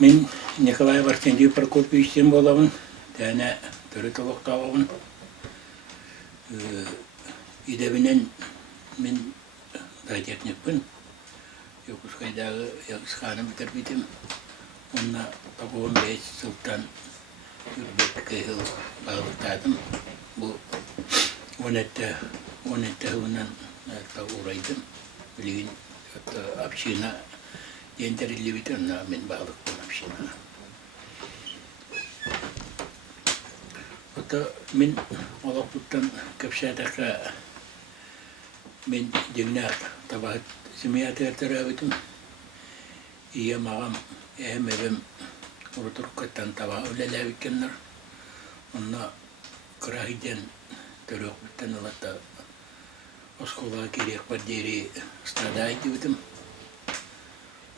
Мен Николай Арсентьев Прокопьевичтен боламын. Тәне түрі толықтауын. Идебінен мен радиотехникпін. Йокускайдағы яғысқаным бітірбетім. Онна тағуын 5 жылдан үрбеткі ғыл бағылықтадым. Бұл 17 ғылынан тағурайдым. Білген община дендерілі бітім, мен бағылықпын община. Мен олақ бұттан көпшәдіқі мен дегінәқ табағыт семиятыр өтім. Ие мағам әмебім ұрытұрқаттан табағы өлелі өткенлер. Онна қырағиден түрек бұттан олатта осқолаға керек бар дері страдайды өтім.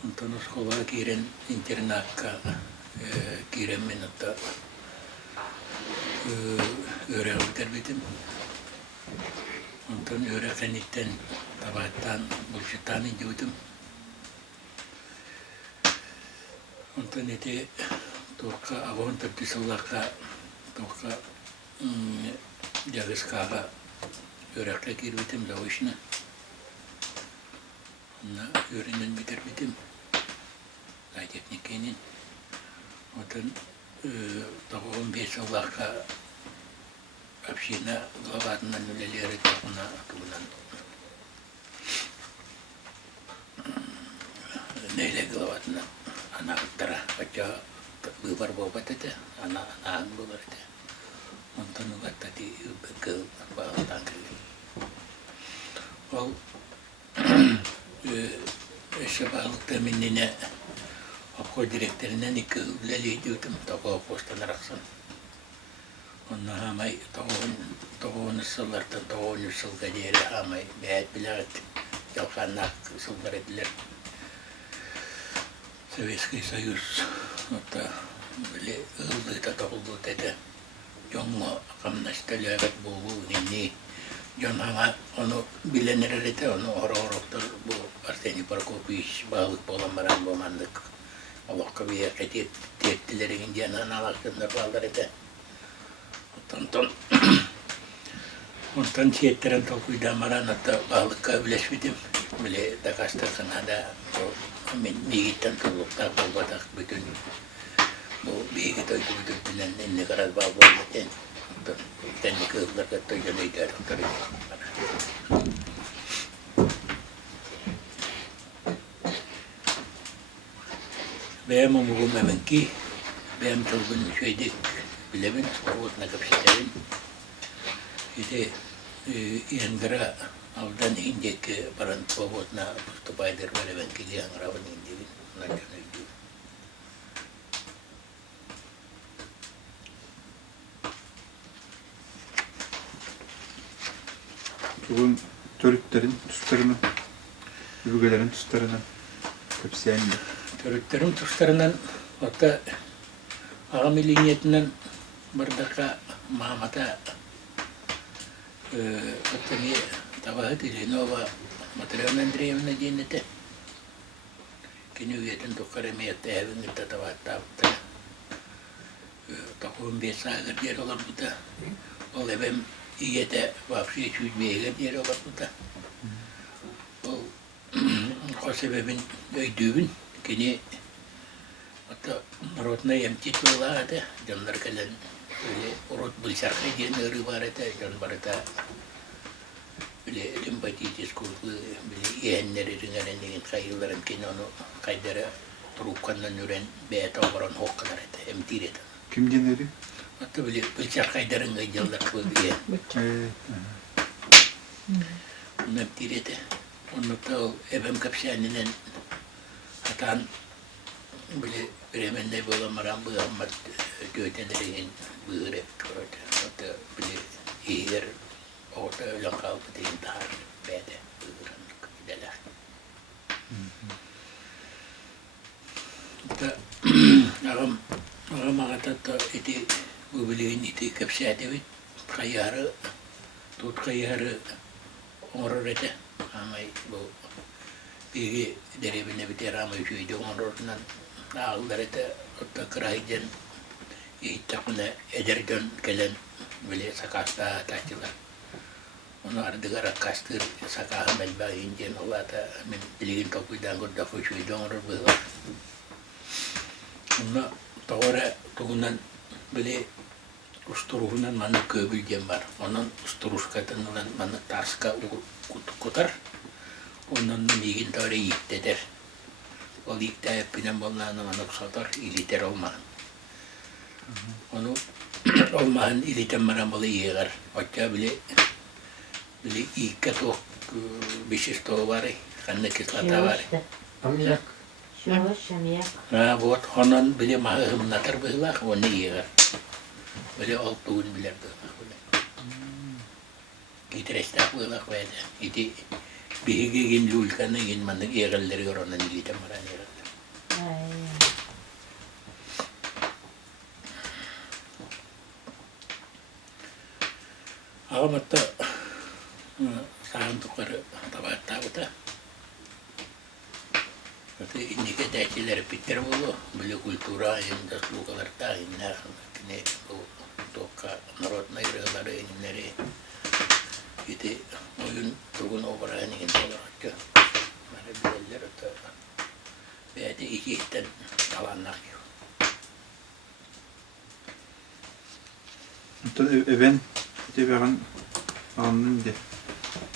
Онтан осқолаға керен интернатқа керен мен отта öğre öterbedim. Ondan öğre kanitten tabattan buluştan indiyordum. Ondan ete torka avon taptisallarka torka jagıskaga öğrekle girbedim da o işine. Ondan öğrenen bitirbedim. Teknikinin. Ondan Тағуын 5 жылларға община главатынан үлелері тағына туынан нейле главатынан анағыттара бача выбор болбат еді, анағын болар еді. Онтан ұғаттады бүкіл бағылдан кірген. Ол өші бағылықта меннене обход директорынан 2 үлелейді өтім, тоғы постан рақсын. Онна хамай тоғын ұсылардан 9 жылға дері хамай бәйт білағыт жалқаннақ жылдар еділер. Советский Союз біле ұлдыйта тоғылды деді. Жоңғы қамнашты ләғат болу нені. Жон хама оны біленер әреді, оны ора-ороқтыр бұл Арсений Прокопьевич бағылық болан баран болмандық. Олаққа бейе теттілерігін жанан алақсындар балдар еді. Онтан сиеттерін толқуйда маран отта бағылыққа білешбедім. Біле дақастықына да мен мегиттен тұрлықта болбадақ бүтін. Бұл бейгіт ойды бүтіннен әнне қараз бал болбаден. Тәнні кығыларға тойдан өйді арықтар еді. Бәйім ұмығым әмінкі, бәйім тұлғын шөйдік білемін, спорғытына көпсетемін. Еді еңгіра алдан индекі баран спорғытына поступайдыр бар әмінкілі аңырабын индегін, ұнан жөн өйді. Бүгін төріттерін, тұстарының, үлгілерін тұстарының көпсейінді. Төріттерін тұстарынан ота ағам илиниетінен бардаққа мамата оттами табағыт Ильинова Матрена Андреевна дейінеті. Кені үйетін тұққар әмейетті әвіңітті табағыттапты. Тақуын 5 сағыр дер олар бұта. Ол әбім иеті вообще чуть бейгер дер олар бұта. Ол қос әбімін өйдүүбін. Кені народная емтит болағады, жонлар кәлін урод бұлсарқай ден өрі бар еді, жон бар еді лимфатитис күлгі иәннер еріңерін деген қайыларын кені оны қайдары трубканнан өрен бәйт оғырын хоққылар еді, емтир еді. Кімден өрі? Бұлсарқайдарын ғайдалдар күлгі емтир еді. Онықта ол әбім көпсәнінен атан біременде болан маран бұғаммат көйтендереген бұғыр әпті көрді. Ота егер оғыта өлен қалпы деген тағар бәді бұғырандық иделер. Ағам ағататта еті бұбілеген еті көпсәді бет, қайары, тұт қайары оңырыр еті. Амай бұл беге дәребіне бітер амай жүйді оңырырынан ağıllar ete otta kırayden ihtakına ederden gelen böyle sakasta taştılar. Onu ardıgara kastır sakahı melba incen ola da men bilgin topuydan gurda fuşuy donurur bıhlar. Onu doğru tuğunan böyle usturuğundan manık köbülgen var. Onun usturuşkatından manık taska kutar. Onun migin doğru yiğittedir. O yiğitte yapılan bollarına manık satar, iliter olmağın. Onu olmağın iliten marambalı yiğer. Hatta bile ilk katok bir şey stoğu var. Kanne kislata var. Amyak. Şamiyak. Ha, bu onun bile mahım natar bıhlar, onu yiğer. Böyle olduğun bilir bıhlar. Gitrestak bıhlar böyle. İdi bihigi gin lulkanı gin manık yiğerleri yor onun iliten maran yiğerler. Ağamatta sağın tukarı tabatta buta. Tapi ini kecil pikir bulu, beli kultura yang das luar ta inna kene bu toka narot na irelare inere. Ite oyun tugun operani intolarca. Mare bileller ta. Bede ikitten alanlar yok. Even tebeğin anın de.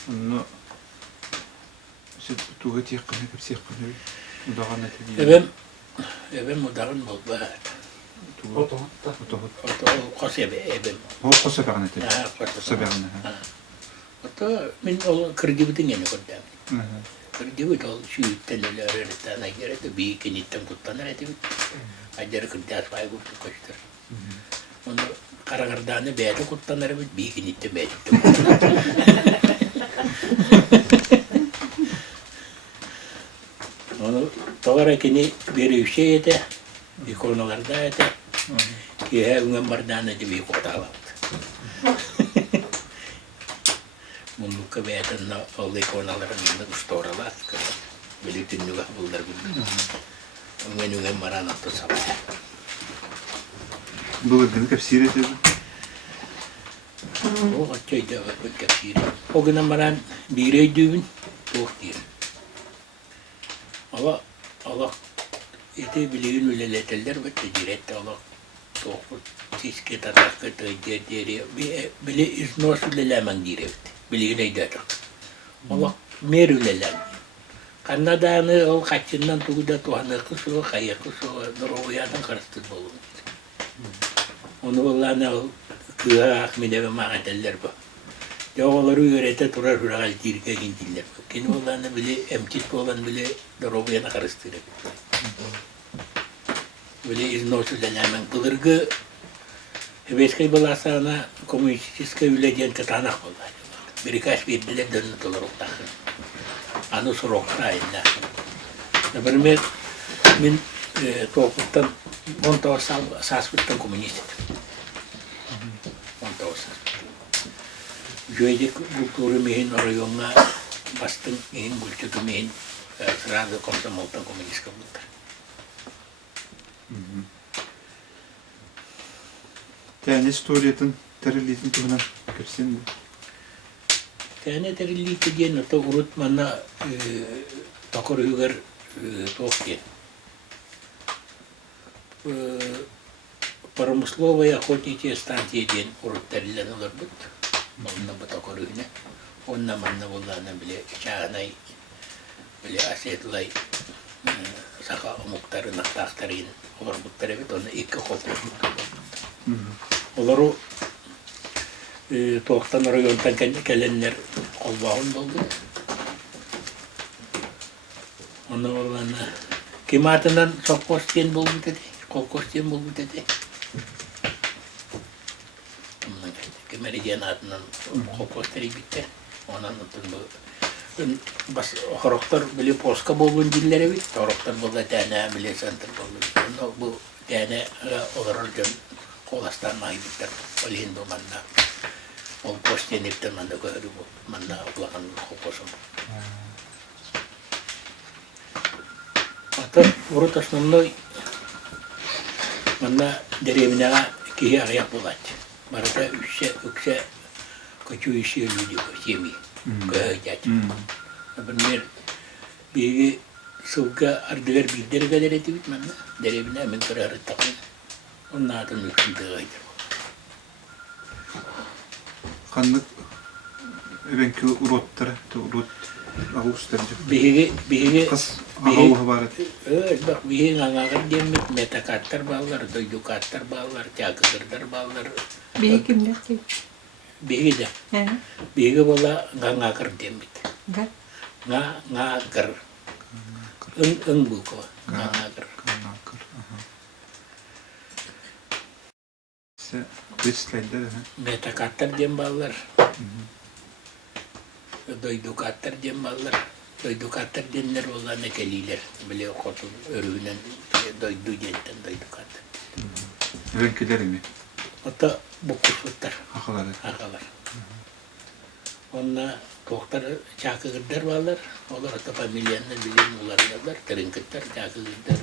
Onu tuğu tiyakını hepsi yakını. Udağın etedi. Eben modern bolbat. Otomatta. Oto kosebe eben. O kosa beğen etedi. Ha, Kosa beğen. Oto min ol kırgıbıdın yani kodam. Hı. Kırgıbıd ol şu ütteneler öğretana göre de bir iki nitten kutlanır edebit. Acar kırdas pay kutlu koştur. Onu Karagardanı beyde kutlanır edebit, bir iki nitten beyde kutlanır. Onu tovarakini bir şey ete, bir konularda ete, ki ungen bardana de bir kutaladı. Munlukka beyden oldu konuların yanında ustoralar, böyle tünlüğe buldular bunu. Ungen maran attı sabah. Bu ırgını hepsi etedi. O açıydı var kapıyı. O gün maran bir düğün, çok değil. Allah ete bileğin üleleteller ve tecrübette Allah tohut tiske tatakı tecrübleri bile iznos ülelemen direkt bileğin eydatak. Allah mer ülelem. Kanada'nı o kaçından tuğda tuhanı kısı o kaya kısı o noroyadan karıştır bolun. Onu Allah'ına o kıha ahmine ve mağateller bu. Yağları öğrete turar hıral dirge gindiller. Kendi olanı bile emkit olan bile dorobuyana karıştırır. Böyle iznosu lelemen kılırgı Heveskay balasana komünististka üleden katanak olay. Birkaç birdiler dönüt olur oktahın. Anı sorokta inna. Nabarmer min topluktan 10 sal sasbıttan komünist. 10 sal. Jöyde kulturu mihin orayonga bastın mihin kulturu mihin sırada komsomoltan komünist kabullar. Yani historiyetin terilitin tuğuna hepsini. Tane terili diye nota urut mana takor yugar tohke. Промысловая охотничья станция день урут терилен olur bud. Onunla bu takor yine. Onunla manna bollana bile çağınay bile asetlay saka omuktarı naktaktarın olur butları bit onu iki kopur. Oları tohtan rayondan gelenler kolbağın oldu. Onu olanı kimatından çok kostiyen buldu dedi. Kol kostiyen buldu dedi. Kemeri cenatından kol kosteri bitti. Onu anlattım bu. Bas horoktar bile poska bulun dillere bit. Horoktar buldu tane bile santır buldu. Bu tane olurken kolastan mahi bitter. Olihin bu manna. O postiyen ipten manna koydu bu. Manna oklakan koposum. Hatta vurut основной Manna derevinaga kihi arayak bulat. Marata üçe kaçu işi ölüydü o semi. Gayet. Например, bir sılga ardılar bildir kadar etibit manna. Derevine min kararı takın. Onun adını üçündü gaydır. Kanlık ebenki urottara, urot ağustarcı. Bihi Kız ağalı habaret. evet bak bihi ngangakar demit metakatter bağlar, doydukatter bağlar, çakıgırdır bağlar. Bihi kimler ki? Bihi de. He. Bihi bola ngangakar demit. Gar. Ngakar. Bu ko. Ngangakar. Kanlık. Se kıyıslaydı ha. Metakatter dem bağlar. Doydukatter dem bağlar. Doydukatter denler olan ekeliler. Bile kotun örüğünen doydu jetten doydukatter. Ebenkileri mi? Hatta bu kusutlar. Hakaları. Akalar. Onna doktor çakıgırdır bağlar. Onlar hatta familyanlar bilen ular yazlar. Tırınkıtlar çakıgırdır.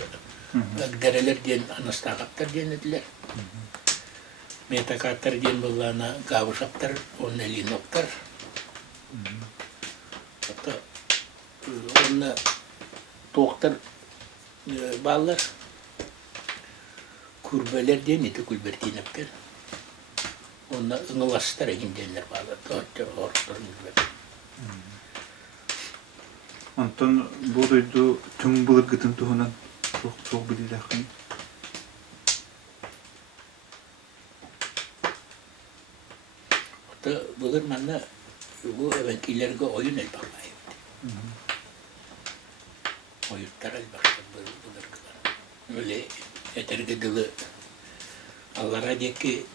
Dereler diyen anastakaptar denediler. Metakattar diyen bulana gavuşaptar. Onun elini oktar. Hatta onna doktor bağlar. Kurbeler diyen eti kulbertinepter. Onna ыңыластар egin denler bağlar. Doğru ortadan gibi. Ondan bu duydu tüm bulur gıtın tuğunan çok bilirler kan. Hatta bulur manna bu evvelkilerge oyun el bakmayı. Oyutlar el bakmayı bulur kadar. Öyle yeterge dılı Allah'a diye ki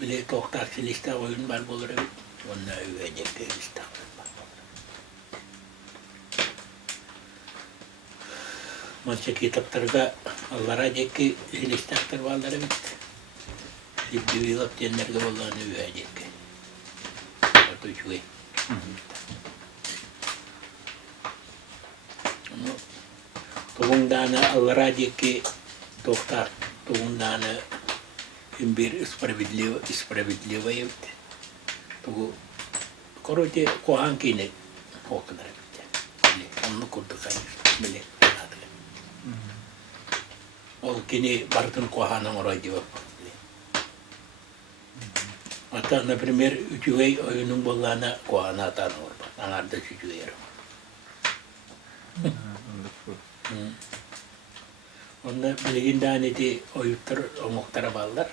bile tohtar siliste oyun var bulur evet. Onunla övecek ki istaklar var. Mança kitaplarga Allah'a diye ki silistaklar varlar evet. Silip düğüyap diyenlerge Allah'ını övecek ki. Orta şuay. Tuğundana Allah'a diye ki tohtar tuğundana bir справедливое. Тугу короче коан кине окнар бите. Или онну курду конечно. Биле. Ол кине бартын коанын оройди бап. Ата, например, үчүгей oyunun боллана коана атан орба. Аңарда үчүгей. Onda bilginden eti oyutlar, omuktara bağlar.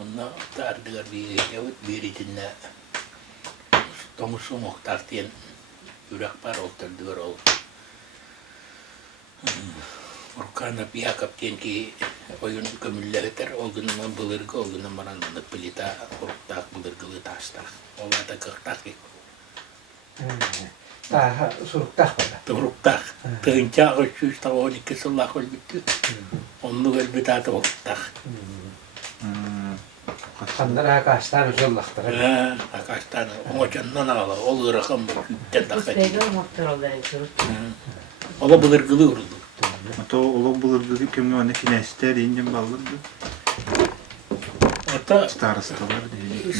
Onda ardıgar bir içinde tomusu omuktar diyen yürek var oturdular ol. Orkana bir akap diyen ki oyun kömülle öter, o günün bulurgu, o günün maranlık bilita, orktak bulurgu taştak. Ola da kırktak ki. Daha suruktak var. Turuktak. Tığınca ölçüş tabi 12 sıllah ölbüttü. Onu ölbüt turuktak. Kanlar ağaçtan uzallaktır. Akaçtan ona canından ağla. Ol ırakam hütten takacak. Üstelik olmaktır onların çocuk. Ola bılırgılı vurdu. Ata ola bulur dedi ki ne kinester incin balırdı. Hatta Starıstalar diye.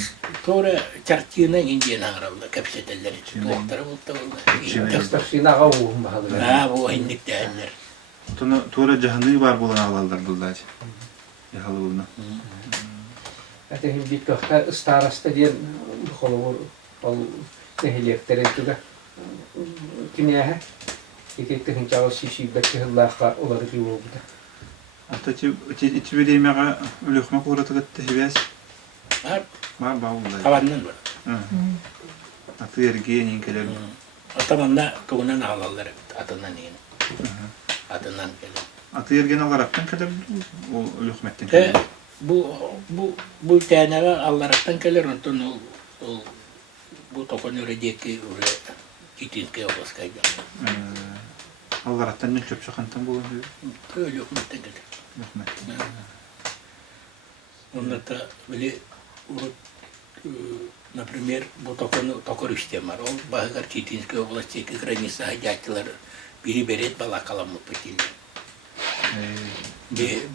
sonra çarçığına indiyen ağraldı. Kapseteller için. Muhtara bulta oldu. Tastasına kavuğum bağlı. Ha bu hindik değerler. Tora cahanı var bulan ağlarlar bunlar. Yahalı buluna. Zaten bir kahta ıstarasta diyen kolumur ol nehilektere tuga. Kimyaha Yekektekin çağı şişi bekle hıllaka oları gibi oldu. Ata içi bileymeğe ölüxmek uğratı gitti hibes. Var. Var bağımda. Tavandan var. Atı ergeyen inkeler. Atamanla tuğunan ağlarlar. Atından yiyin. Atından gelin. Atı ergen alaraktan kadar o ölüxmekten kadar. Bu tənəvə allaraktan gəlir, ondan bu tokan öyrədək ki, Çitinskaya obaskaya gəlir. Allaraktan ne çöp çakantan bulun diyor. Öyle hükmetten gəlir. Ölüxmekten. Onda da böyle, например, bu tokar işlem var. O bağır Çitinskaya oblastaki granisa hacatçılar biri beret bala kalamı pətildi.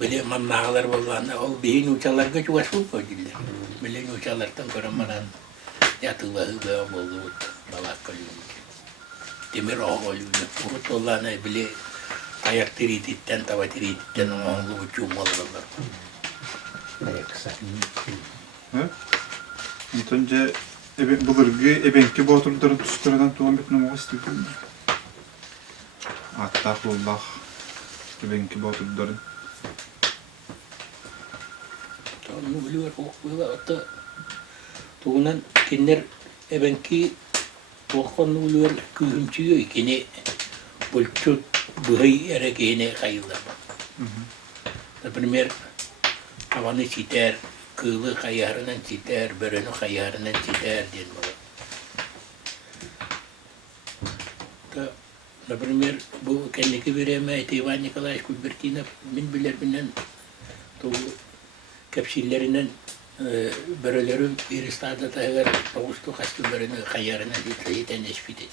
Bile mannağalar bollana ol bihin uçalarga çuvaş bulup ödüller. Bilen uçalardan korumadan yatılahı ve bolu balak kalıyor. Demir oğuluyum. Urut olana bile ayak tirititten tava tirititten oğlu uçum alırlar. Ne kısa. Önce bulurgu ebenki boturların tusturadan tuğan bitmem o istiyorum. Hatta kullah ebenki boturların. Onu biliyor okuyorlar. Hatta tuğunan kinler ebenki okonu biliyor kühünçüyor ikini bulçut buhay erekene kayılır. Например, havanı çiter, kılı kayarından çiter, börünü kayarından çiter diyen bana. Da, например, bu kendiki bir emeği Ivan Nikolaevich Kubertinov min bilir bilen kapsillerinden börüleri bir istada taygar toğustu kaçtı börünü kayarından çiter tespit edecek.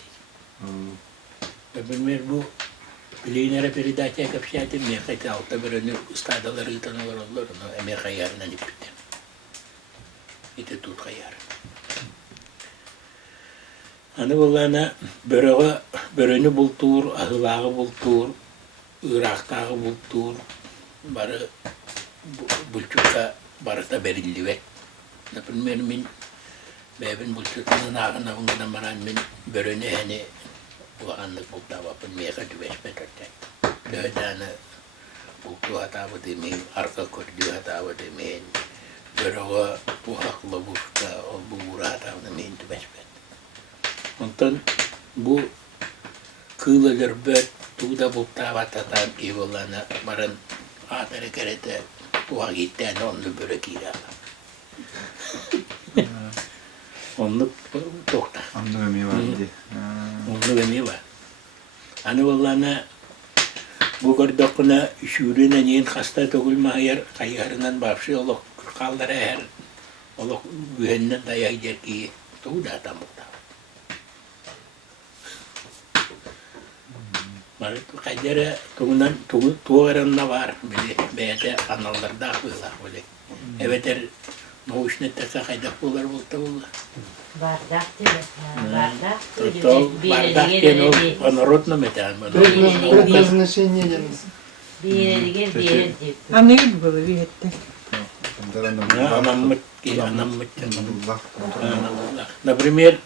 Например, bu bileğinlere передача kapsiyatı mekayte altta börünü istadaları tanılar olur, emeği kayarından ipti. İte tut kayar. Anı bollana börünü bultur, ahılağı bultur, ıraqtağı bultur, barı bulçukta barıta berilli ve. Например, min bebin bulçutunun ağına bundan maran min börünü hani uğanlık bulta vapın meka düveşme törtek. Döğdanı bultu hatabı demeyin, arka kördüğü hatabı demeyin. Börüğü bu haklı bulta, bu uğra hatabı demeyin düveşme. Ondan bu kıyılır böt, tuğda bulta vatatan evolana barın ağları kerete tuğa gitten onlu börük ira. Onlu tokta. Anlamıyor vardı. Onlu vemi var. Anı vallana bu gördüküne şürüne niyen hasta togulma hayır kayarından başlı oluk kaldıra her oluk gühenden dayak yer ki tuğda tamukta. Var kaylara tuğundan tuğaranla var bile beyde anallarda akıllar böyle. Evet noşnette kaydak bular bulta bular. Bardak diyor. Bardak То бардак кен ол оноротно метан. Произношение bir diyor. А не было, видите. Anammet ki anammet. Например,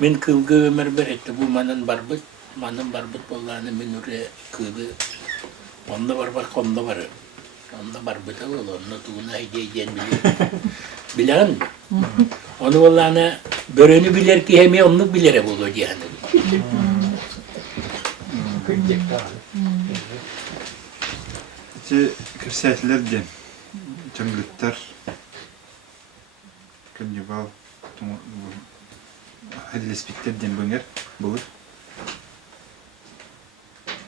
min kılgı ömer beretti bu manın barbut bollağını min ure kılgı onda var bak onda var. Onda barbut ol onda tuğuna heyeceğin bilir. Bilen mi? Onu bollağını börünü bilir ki hem onluk bilere bulur diye. Kırcık daha. İşte kırsiyatlar diye. Cangıtlar. Kanjibal. Hallespikler diye bönger. Bulur.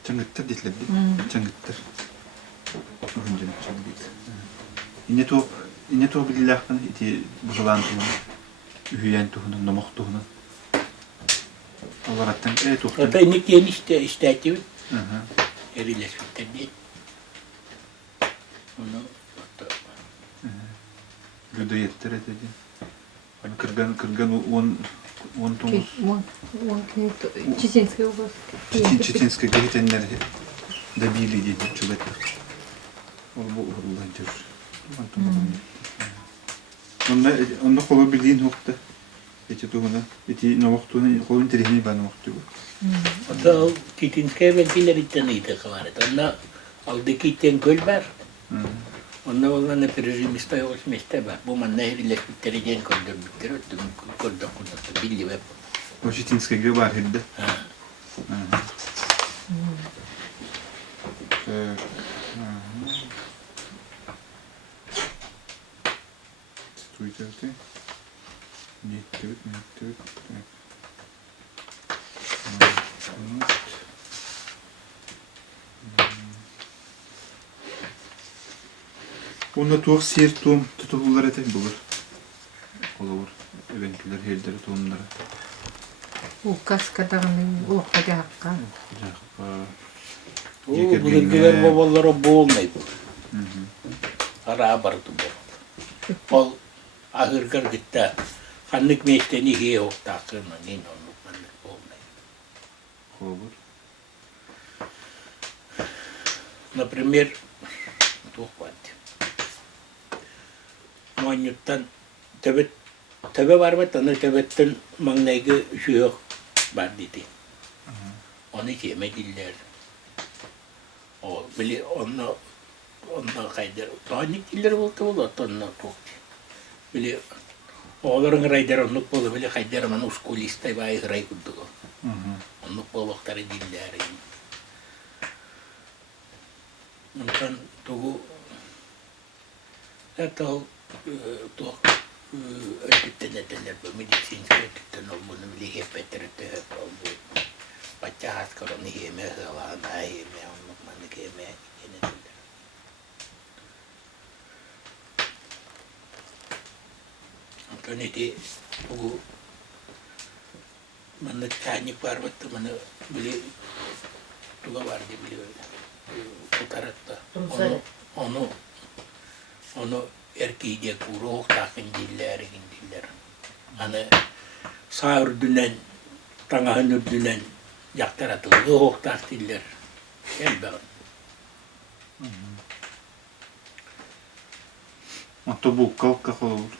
Cangıtlar diyetledi. Cangıtlar. Önce cangıt. İne to bililahkan iti buzalan tuğunu. Ühüyen tuğunu, nomok tuğunu. Olaraktan tuğunu. Hatta inik yeni işte aktivit. Erileşmekten değil. Onu hatta Güde yetter ededi. Kırgan on tomuz. Чеченская область. Çeçenske gehitenler de birliği çöbet. Bu Allah diyor. Onda kolu bildiğin nokta. Eti tuğuna, eti novak tuğuna kolun terihini ben nokta bu. hatta o Titinskaya belkiler itten kavaret. Onda aldık itten köl var. Onda olan ne perejimista yok işte var. Bu man nehirleşmekleri gen koydum bitir. Koydum billi ve. O çeçenske var hidde. Стойте. Нет, нет. Onda tuğ sihir tuğum tutulurlar eten bulur. Olur. Evenkiler herleri tuğumları. Указ, когда он уходяка. O Yeke bilgiler bilge. babalara boğulmayıp. Hı hı. Ara bardı bu. Ol ahırgar gitti. Kanlık meşteni hiye hokta akırma. Nin onu kanlık boğulmayıp. Olur. Например, tuhvat. Manyuttan tebe var mı? Tanı tebetten mangaygı şu yok var dedi. Onu yemediler. O bile onunla kaydır. Tanik diller oldu onunla tuhti. Bile oğların rayder onluk bolu bile kaydır ama uskuliste vay ray kuddu. Hı hı. Onluk bolukları diller. Ondan tuğu hatta tuğ ötütten edeler bu medisinsk ötütten olduğunu bile hep etirette hep oldu. Baca haskarını yeme hıvana yeme onlukmanlık yeme yenediler. Ondan edi bu bana çaynik var battı bana bile tuğu vardı bile kutaratta. Onu erkeğe kuru takın diller. Hani sağır dünen, tanahın dünen yaktaratıldı oktak diller. Elbette. Ото булкалка olur.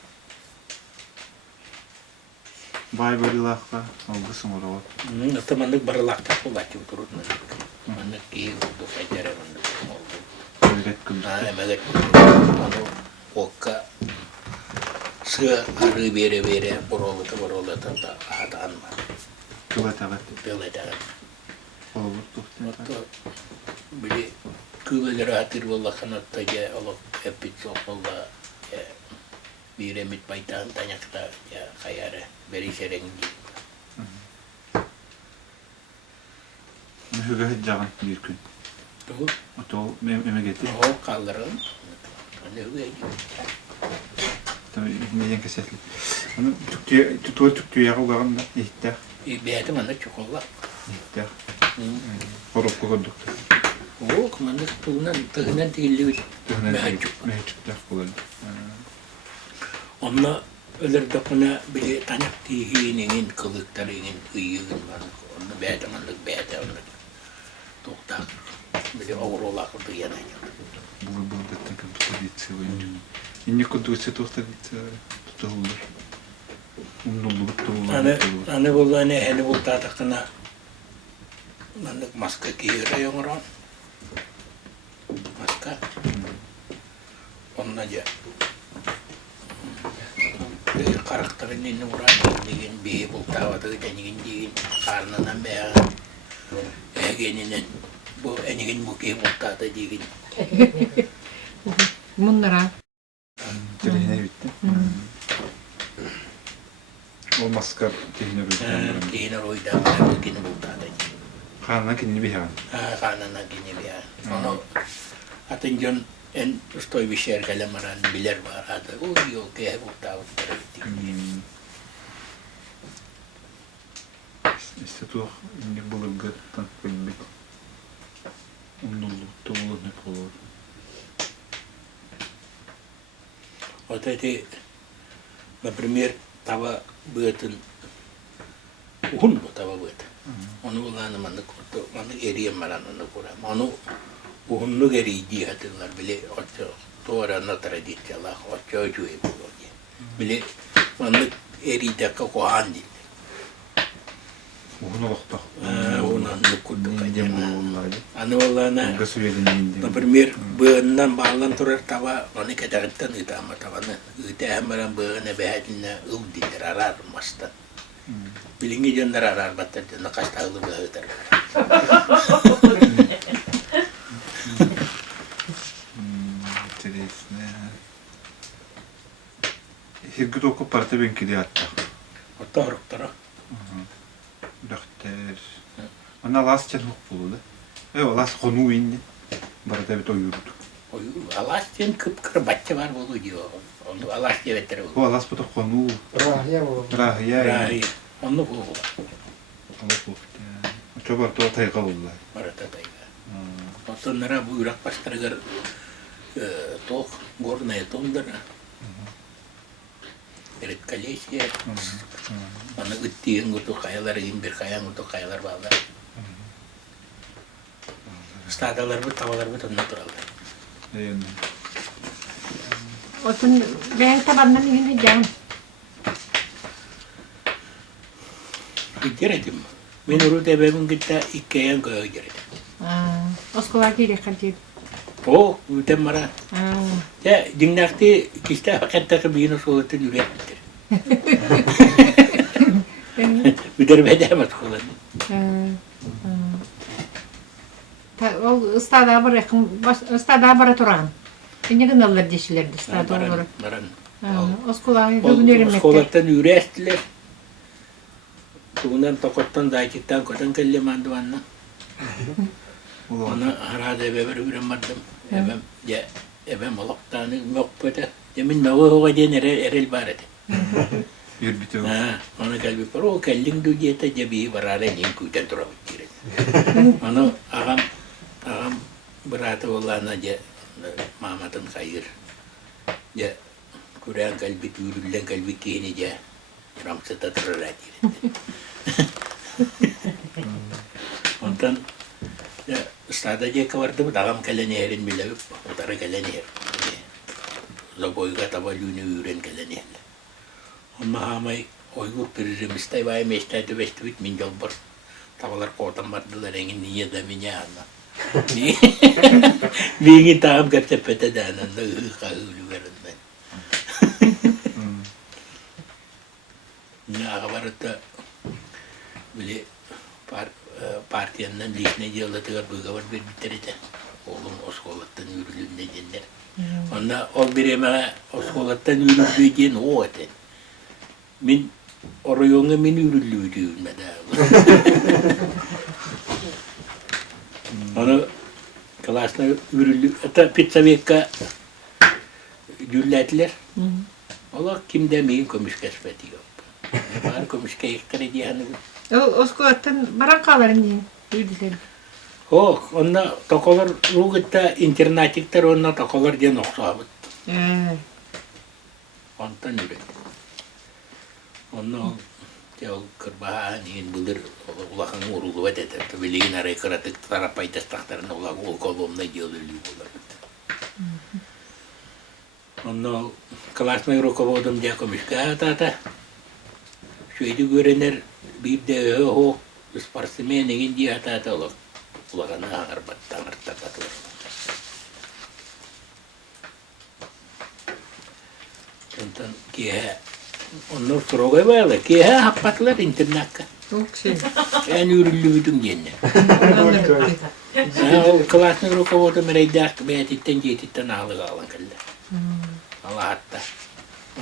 Bay böyle lafla algısın orada. Temanlık barılakta kulaçı oturur. Manlık iyi oldu, faydalı oldu. Öğret kıldı. Evet. Onu okka sığ arı vere borolata da adanma. Kıvat evet. Böyle de. Olur tuhtan. Hatta bile kıveleri hatır valla kanattaca alıp hep çok valla bir emit baytan tanyakta ya kayarı beri serengi. Hüge hıcağın bir gün. Tuh, Oto eme getir. o kaldırın. Hani öyle. Tabii neyen kesetli. Onu Türkçe yağı bağım da ihtar. Bir mana çok valla. İhtar. Horop kokurduk. O kumandı tığınan değildi. Mehçuklar kullandı. Onunla ölür dokuna bile tanık tihinin kılıklarının ıyığın var. Onu beytemanlık beytemanlık. Toktak. Bile oğrolak oldu yanaydı. Bu da takım tutabilir oyuncu. İnne kudursa tutabilir. Tutulur. Umnuluk tutulur. Hani bu hani bu tatakına manlık maska giyiyor ya oran. Maska. Onunla karakterin inni uğraşıyor digin bir bultavadı denigin digin karnından veya egeninin bu enigin bu ki bultavadı digin. Bunlara. Trehine bitti. O maskar tehine bitti. Digin oydan ben digin bultavadı. Kanına kendini bir hemen. Karnından gini bir onu atınca en ustoy bir şer kalamaran bilir var adı. O yok ki bultavadı digin. İşte tuh inne bulurdu. Tank bilmek. Umnuluk tutulur ne olur. O tadi, например, tava buatan, uhun bu tava buatan. Onu ulan manı kurtu, manı eriye maran onu kura. Manu uhunlu geri dihatırlar bile oço, doğru na tradisyalah oço cuy bu diye. Bile manı eri dakika kohan değil. Uhunu vakta. Unan nukurdu Neyden kayana. bu vallahi. Anu vallana. Gası verin neyden. Например, beundan bağlan turar tava, onu kadarıktan ıta ama tavanı. Ita hemaran beuna behadina ıldidir arar mastan. Bilingi jönder arar batar jönder kasta ılı behutar. Интересно. Hirgi doku parta benkili hatta. Otta horuktara. Dökter. Ona las çen huk buludu. Las konu indi. Barada bir oyurdu. Alasyan kıpkırı batça var bolu diyor. Onu Alasya vetere O bolu. alas bu da konu. Rahya bu. Rahya. Rahi. Onu bolu. Alas bu. Çobar to tayga oldu. Marata dayga. Тоннара буйрак баштаргар тох горная тондара. Эрит колесия. Аны гыттиен гуту хаялар ин бир хаян гуту хаялар балдар. Стадалар бу тавалар бу тонна туралар. Eyvallah. Otun ben tabandan yine can. Gideredim. Men urut ebebin gitta ikkeyen köye gideredim. Oskolar geri kaldı. O, ütem mara. Aa. Ya, dinakti kiste hakikaten bir soğutun ürettir. Müdür bedemez kullandı. O ustada bir yakın, ustada bir turan. Ne kadar dişlerdi ustada Baran, olarak. baran. Oskolar O hüküm öğrenmekte. soğutun ürettiler. Tuğundan tokottan dayıktan kodan kelle manduanna. Ulan. Ona harada ebeber üremedim. Ebem olaktanı yok böyle. Demin meva hoca diye erel barede. Bir bitiyor. Ha, ona kalbi par o kallin du jeta jabi barare nin kutan tura bitir. Ona agam berata wallana je mamatan khair. Ya Kurang kalbi turullan kalbi kini je ram seta terrati. Ondan ya stada je kawardı dagam kalani herin bile utara kalani her. Zaboy kata baluni üren kalani her. Amma hamay oygur piririmiz vay meştaydı vestibit min jolbar. Tavalar kotam bardılar engin niye da minya anna. Mingi tam kapsepete da ananda kahulu verenden. Ne akabarıtta bile partiyandan lihne yıllatıgar bu kabar bir bitirdi. Oğlum oskolattan yürülüğünde cenler. Onda o bir emeğe oskolattan yürülüğü diyen o eten. Min orayonga min yürülüğü diyorsun onu klasına yürülüğü. Hatta pizza vekka gülletiler. Allah kim demeyin komuş kesmeti yok. Var komuş kayıkları diye hanım. Oskolardan barankaların diye. Büyüdüler. O, onda tokolar rugitta internatikler onda tokolar diye noksahabıt. Ondan yürüdü. Onu jauh kerbahan ingin bulir ulahang urulu wadah tapi bilihin arai keratik tarapai tes taktaran ulah ul kolom na jauh dulu ulah. Onu kelas mai rokovodum dia komiska tata. Şöyle görenler bir de o sportsmen ingin dia tata ulah kana harbat tangar takat. Tentang kia Onlar sorogay böyle ki hapatlar internette. Çok şey. En ürünlüydüm diye. O klasın rokovoda mereydak beetitten jetitten ağlı alan kaldı. Allah hatta.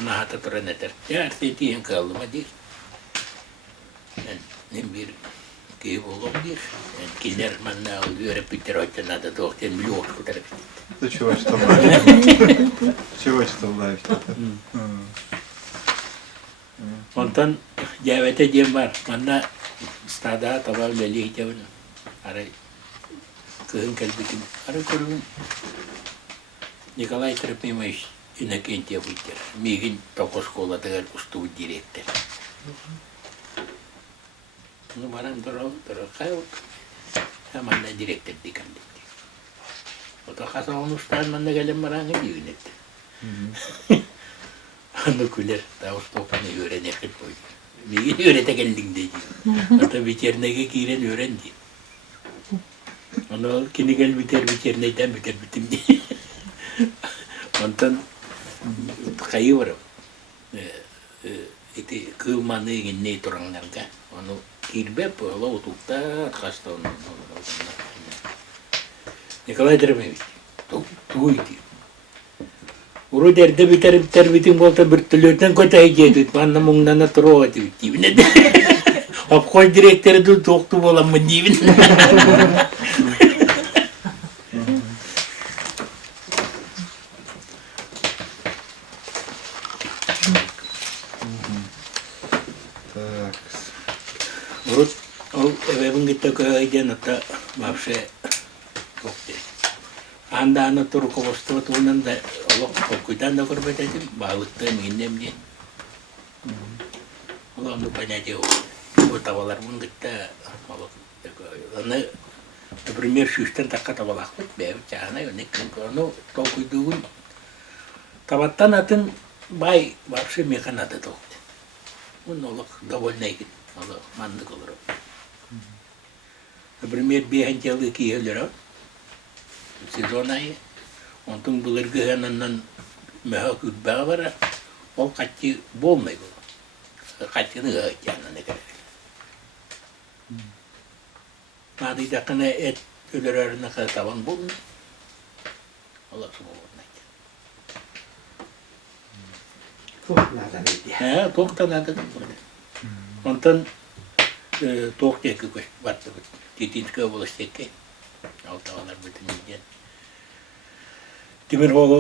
Ona hatta tören eder. Ya setiyen kaldı mı değil. Ben bir keyif oğlum değil. Kinder manna oluyor hep bitir hoşçana da doğrudan biliyor ku tarafı. Это чего читал? Чего читал, да, что-то. Ondan cevete diyem var. Bana stada tabağı leli cevin. Aray kığın kalbitim. Aray kurun. Nikolay Trepimais inakentya bitir. Migin tokos kola tegar ustu direkter. Numaran doro kayot. Hemen de direkter dikandik. O da kasa onustan manda gelen marangı diyonet. Onu kuler, tavus topanı öğrenekil koydu. Migin öğrete geldin diyor. Hatta biçernege giren öğrendi. Onu kini gel biçerneyden biter bitim diye. Ondan kayı var. Itu kemana ingin nih orang nangka. Onu kirbe pola utukta kasta onu. Nikolay Trepimais. Tuh itu. Uru derde biter bitim bolta bir tülöten kota hecedit. Bana mungnana turo ati bitibine de. Apkoy direktörü de doktu bolan mı dibine. Так. Urut, o evin gitti köye giden hatta vapşe yok değil. Анданы руководство туынан да окуйдан да көрбөт этим, багытты минем ден. Олону понятие вот тавалар мындыкта аны, например, шүстен такка табалакпыт, бәбі чағана, оны толкуйдугун табаттан атын бай вообще механада толкуйды. Он олық довольно егін, олық мандык олыр. Например, бейхантелы киелер, сезон айы, онтың бұлырғы ғананнан мәхі күтбәға бара, ол қатты болмай бұл. Қаттыны ғайт яғынан әкәрі. Мады жақына әт өлерәріні қатаван болын, олар сұлы болын айты. Tuhtnaatan niitä. Тоқтан ады болды. Онтан тоқ текі көш батты бұд. Тетинская область текі. Алтавалар бұдын еден. Темір олы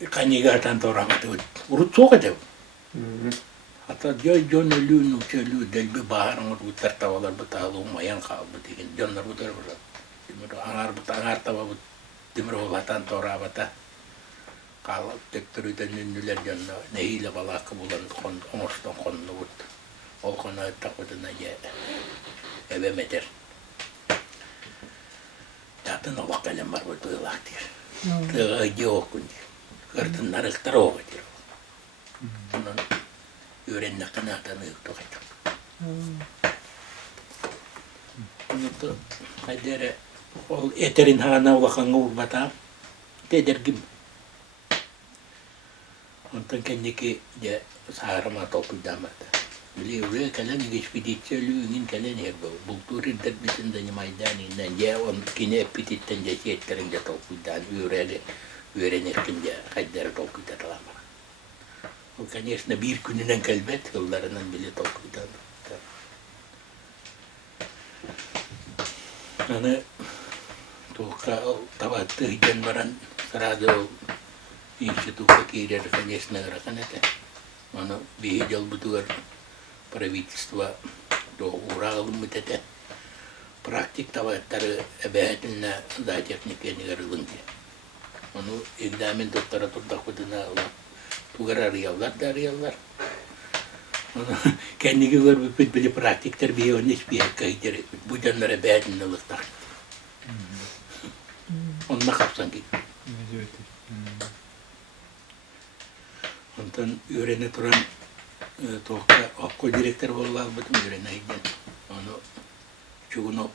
қанеге атан торамады бұд. Ұрыт соқ еді бұд. Ата жон өлі, нүкселі, дәлбі бағарың бұд тартавалар бұд ағылу маян қалды деген. Жонлар бұд ұры бұд. Темір аңар бұд, аңар таба бұд. Темір олы атан торамады. Қалып тектөрүден үннүлер жанна нейиле балакы булан оңостон конну бут. Ол кону тақыдына же эбеметер. Ятын олақ әлем бар бут ыйлақ дер. Тыға же окун дер. Кыртын нарықтар оғы дер. Онын өренне қанатан ыйықты қайтық. Онытты қайдері ол етерин хағана олақанға урбата тедергім. Онтан кеннеки де саарама толкуйдан барда. Биле уже калан экспедиция лүгин калан ербо. Бултуриддер битин Майданинен же он кине эпититтен же сиеттерин же толкуйдан үйренеркин же хайдары толкуйдан таламар. Ол, конечно, бир күнүнен келбет, кылдарынан биле толкуйдан. Аны толка табатты хиден баран сразу институтка кирер, конечно, рахан это. Оно бихидел бутугар правительство до уралым это. Практик таваттары әбәһәтеннә да техника нигәргәнде. Оно экзамен доктора турда ходына тугар арыялар. Оно кәнниге görüp били практиктер бие он испия кайтер. Бу жаннар әбәһәтенә лыктар. Онна капсан ки. Онтан үйрене туран тоқта окко директор боллар бутум үйрене айдан. Оно чугунов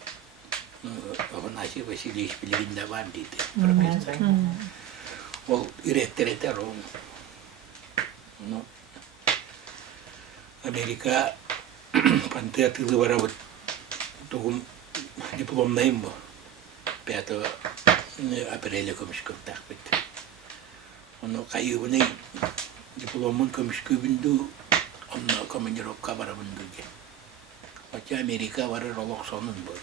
Афанасий Васильевич билигинде бар дейді профессор. Ол үйреттер ол. Оно Америка панте тылы бара вот тогум дипломнайым бо. 5 апреля көмішкөп тақпет. Оно кайыбыны дипломын көмішкөбінді онна командировка барабынды де. Хотя Америка бары ролық сонын бұл.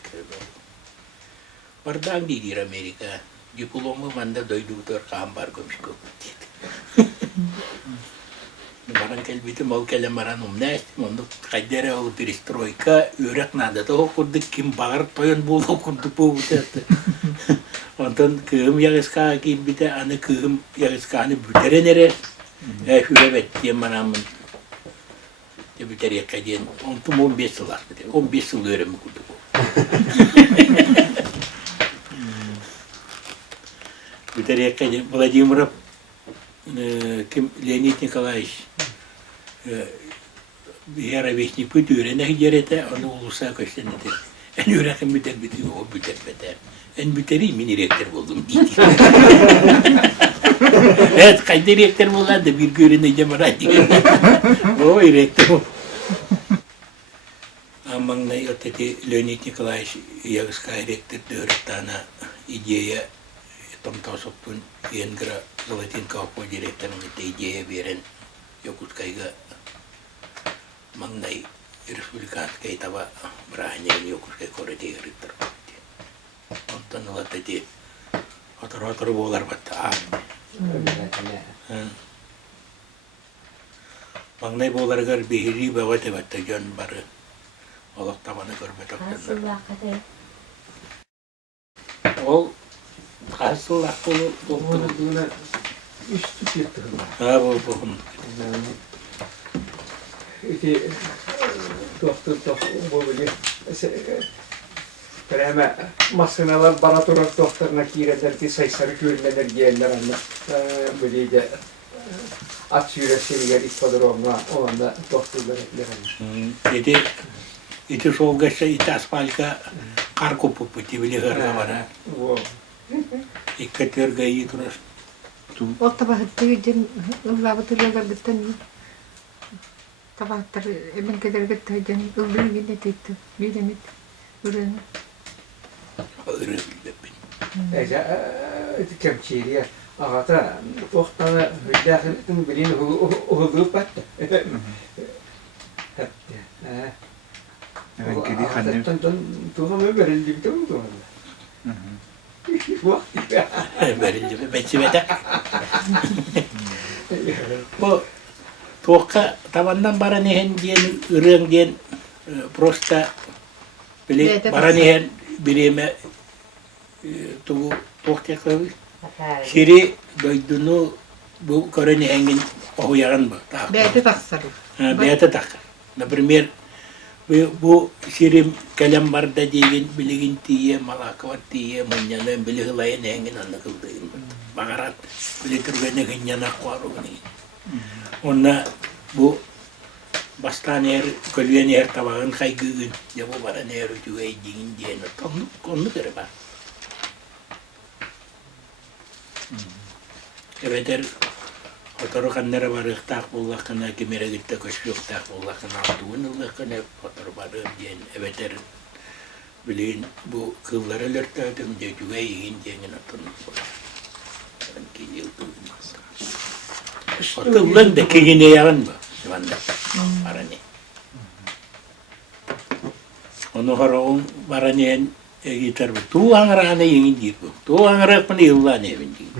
Бардан дейдер Америка. Дипломы манда дойдуғдар қағым бар көмішкөп дейді. Баран кәлбетім ол кәлем баран умнәстім, онды қайдары ол перестройка өрек надады оқырды, кім бағыр тойын бол оқырды бұл бұтады. Ondan kığım yağızkağa giyip anı kığım yağızkağını büterен erer. Şöyle bettiyem manamın. Büter yakadiyen. Ontum 15 yıl attı. 15 yıl öğrenmi kurdu bu. Büter yakadiyen. Vladimirov kim Leonid Nikolaevich bir ara beşini püt öğrene giderete onu ulusa köştenedir. En öğrenim büter o büter beter. En büteri mini rektör buldum dedi. Evet, kaydı rektör bulanda bir görüneceğim araydı. O rektör. Amang na öteti Leonid Nikolaevich Yagıskay rektör öğretana ideya tam tasoptun yengra Zalatin Kaupo direktörün ideya veren Yokuskayga mangnay Respublikanskay tava Brahanyan Yokuskay korete rektör. Ondan ola dedi, otur boğular battı. Mangnay boğular gar bihiri bavatı battı, jön barı. Olak tabanı görme toktanlar. Ol, asıl akıllı Onu oldu. buna üstü yırtıldı. Ha bu. İki doktor bu böyle Prema masinalar bana durak doktoruna gireler ki sayısarı görüneler giyenler anla. Böyle de at yüresiyle ipadronla olan da doktorlar ekler anla. Iti sol geçse iti asfalka kar kopup bitti bile hırga var ha. Bu. İkkat hırgayı durur. Ол табахтыгы жен ыллабытылар гыттан табахтар эменкелерге тайдан ылдын гине тетти билемет үрен Hırı bilmem. Ece kemçeriye ağata oktana hüllahın bilin hulu battı. Evet, kedi hanım. Tuğamı verildi bir tuğum tuğamı. Vakti. Verildi mi? Beçimede. Bu tuğka tavandan bara nehen diyen, ırığın diyen prosta bile Evet, bara nehen birime tuğu tuğka kıvı. Bakar. Şiri doydunu bu körü nehengin ohuyagan bu. бәйте тахсары Beyata takar. Например, bu şirim kalem barda diyen biligin tiye, malaka var tiye, manyalan bilig layan nehengin anna kıldığın. Bakarat bile türgene gınyana kuaru gini. Onna bu bastan er, kölüyen er tabağın kaygıgın. Ya bu bara ner ucu eğdiğin diyen. Konu kere bak. Evet Fotoğraf kanlara varık tak bullakına kimere gitti koşuyor tak bullakına altın ıllakına fotoğraf varım diyen evet bilin bu kılları lörtürdüm de juga yiyin diyenin atını ben ki yıldırmaz Otulun da kegine yalan mı şu anda barani onu harun baraniyen gitar bu tu angrana yiyin diyor bu tu angrak mı yıllan evin diyor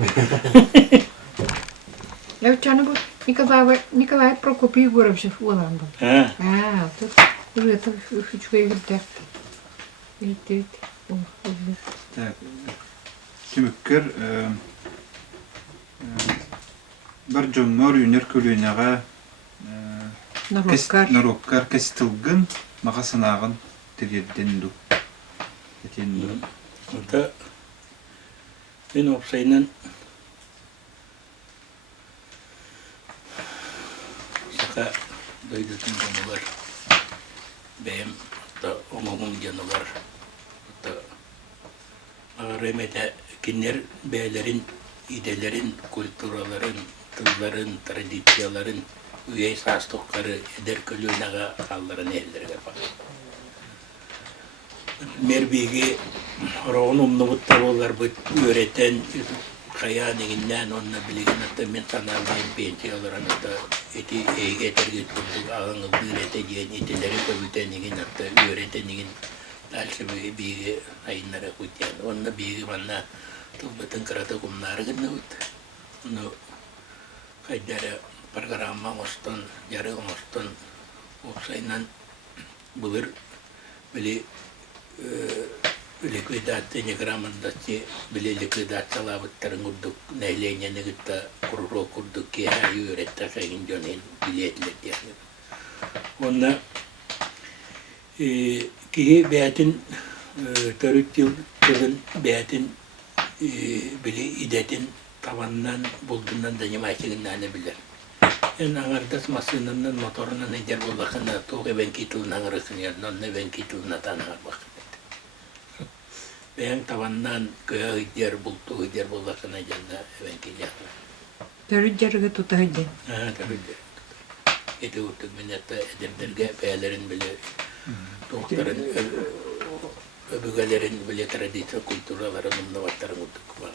Я вчера был Николай Прокопий Егорович olan был. ha Тут уже это шучка играть. Видите, Tümükkür bir jomnor ünür kölüneğe Narokkar kestilgin mağasınağın tirjeddendu. Etendu. Orada ben opsayının saka doydutun canı var. Benim da omumun canı var. Remete kinler beylerin, idelerin, kulturaların, tılların, tradisiyaların üye sastokları eder kölüğüne kalların ellerine bak. Merbigi roğun umnumutta olar bu öğreten kaya neginden onunla bilgin hatta men sanalmayın pensiyalarını da eti egeterge tulduk ağını büyürete diyen etileri köbüten negin hatta öğreten negin dalşı bilgi ayınlara kutyan onunla bilgi bana tılbatın kırata kumları gınna ut onu kaydara programa moston yarı moston opsaynan bulur bili likvidaatteen ja grammandatsi bili likvidaatsalaavattarın kurduk näileñäni gitta kururo kurduk kihä yüürettä sägin jonin biletlet yani. Onna kihi bätin törüt yılın bätin bili idetin tavannan buldundan da ñamaçıgınnaana biler. En angardas masınından motorundan eder bullakına tuğ ben kitulun angarısın ya nonne ben kituluna tanıgar bakın. Ben tavandan köye gider bultu gider bullakına canna ben kituluna. Törü jarıgı tutaydı. Ha tabii. Eti utuk minnette edemlerge beylerin bile doktorun öbügelerin bile tradisyon kulturaların umnavatların utuk var.